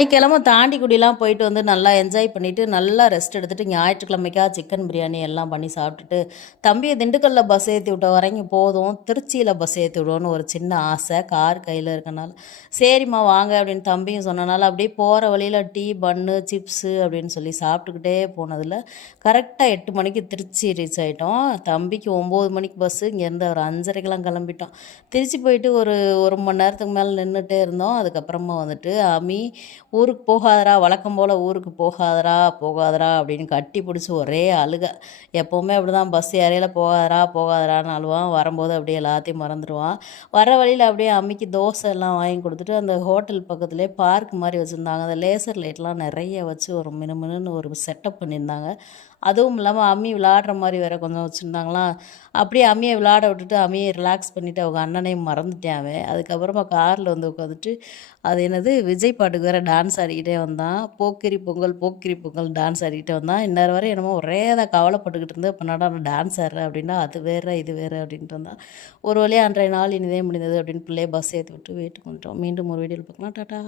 சனிக்கிழமை தாண்டிக்குடிலாம் போயிட்டு வந்து நல்லா என்ஜாய் பண்ணிவிட்டு நல்லா ரெஸ்ட் எடுத்துகிட்டு ஞாயிற்றுக்கிழமைக்கா சிக்கன் பிரியாணி எல்லாம் பண்ணி சாப்பிட்டுட்டு தம்பியை திண்டுக்கல்லில் பஸ் ஏற்றி விட்ட வரைக்கும் போதும் திருச்சியில் பஸ் ஏற்றி விடுவோன்னு ஒரு சின்ன ஆசை கார் கையில் இருக்கனால. சரிம்மா வாங்க அப்படின்னு தம்பியும் சொன்னனால அப்படியே போகிற வழியில் டீ பன்னு சிப்ஸு அப்படின்னு சொல்லி சாப்பிட்டுக்கிட்டே போனதில் கரெக்டாக எட்டு மணிக்கு திருச்சி ரீச் ஆகிட்டோம் தம்பிக்கு ஒம்பது மணிக்கு பஸ்ஸு இங்கேருந்து ஒரு அஞ்சரைக்கெலாம் கிளம்பிட்டோம். திருச்சி போயிட்டு ஒரு ஒரு மணி நேரத்துக்கு மேலே நின்றுட்டே இருந்தோம். அதுக்கப்புறமா வந்துட்டு அமி ஊருக்கு போகாதடா வழக்கம் போல் ஊருக்கு போகாதடா போகாதடா அப்படின்னு கட்டி பிடிச்சி ஒரே அழுக. எப்போவுமே அப்படி தான் பஸ் ஏறையில் போகாதடா போகாதடான்னு அழுவான். வரும்போது அப்படியே எல்லாத்தையும் மறந்துடுவான். வர வழியில் அப்படியே அம்மிக்கு தோசை எல்லாம் வாங்கி கொடுத்துட்டு அந்த ஹோட்டல் பக்கத்துலேயே பார்க் மாதிரி வச்சுருந்தாங்க. அந்த லேசர் லைட்லாம் நிறைய வச்சு ஒரு மினுமினுன்னு ஒரு செட்டப் பண்ணியிருந்தாங்க. அதுவும் இல்லாமல் அம்மி விளாடுற மாதிரி வேற கொஞ்சம் வச்சுருந்தாங்களா? அப்படியே அம்மியை விளாட விட்டுட்டு அம்மியை ரிலாக்ஸ் பண்ணிவிட்டு அவங்க அண்ணனையும் மறந்துட்டேன் அவன். அதுக்கப்புறமா காரில் வந்து உட்காந்துட்டு அது என்னது விஜய் பாட்டுக்கு வேற டான்ஸ் ஆடிக்கிட்டே வந்தான். போக்கிரி பொங்கல் போக்கிரி பொங்கல் டான்ஸ் ஆடிக்கிட்டே வந்தான். இன்னொரு வரை என்னமோ ஒரே தான் கவலைப்பட்டுக்கிட்டு இருந்தேன். இப்போ நான் டான்ஸ் ஆடுறேன் அப்படின்னா அது வேறு இது வேறு அப்படின்ட்டு வந்தான். ஒரு வழியாக அன்றைய நாள் இனிதே முடிந்தது அப்படின்னு பிள்ளைய பஸ் ஏற்றி விட்டு வீட்டுக்கு வந்துட்டோம். மீண்டும் ஒரு வீடியோவில் பார்க்கலாம். டாட்டா